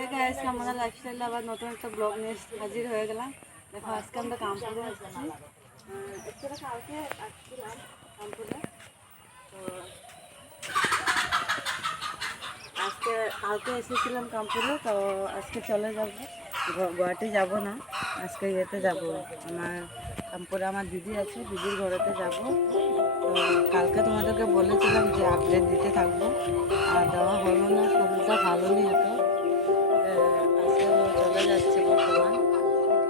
আজকে আমরা লাইফস্টাইলে আবার নতুন একটা ব্লগ নিয়ে হাজির হয়ে গেলাম। দেখো আজকে আমরা কানপুরে আসছি। অ্যাকচুয়ালি কালকে আসছিলাম কানপুরে, তো কালকে এসেছিলাম কানপুরে, তো আজকে চলে যাব গুয়াহাটি যাব না, আজকে ইয়েতে যাব আমার কানপুরে আমার দিদি আছে, দিদির ঘরেতে যাব। তো কালকে তোমাদেরকে বলেছিলাম যে আপডেট দিতে থাকবো, আর দেওয়া হলো না, শরীরটা ভালো নেই এত। আজকে চলে যাচ্ছে বর্তমান,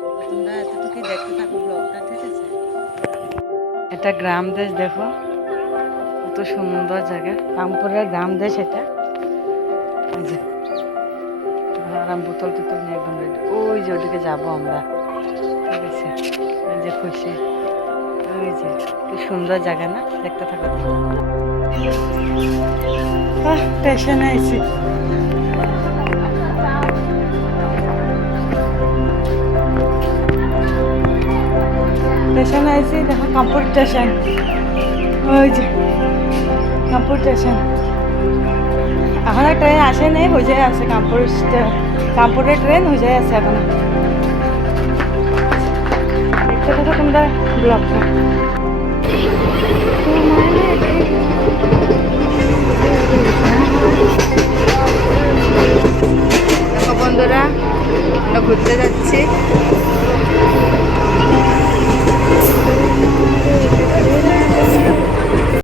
তো তোমরা এতটুকুই দেখতে থাকো ব্লগটা, ঠিক আছে? এটা গ্রাম দেশ, দেখো কত সুন্দর জায়গা, কানপুরের গ্রাম দেশ এটা। এই যে আরাম বোতল টোতল নিয়ে একদম রেডি, ওই যে ওদিকে যাবো আমরা, ঠিক আছে? এই যে খুশি, ওই যে কি সুন্দর জায়গা না, দেখতে থাকো। স্টেশনে আইছি, স্টেশনে আইছি, দেখো কানপুর স্টেশন, ওই যে কানপুর স্টেশন। এখন ট্রেন আসে নেই, হয়ে আছে কানপুরের ট্রেন হয়ে আছে এখন। দেখতে থাকো তোমরা ব্লগটা।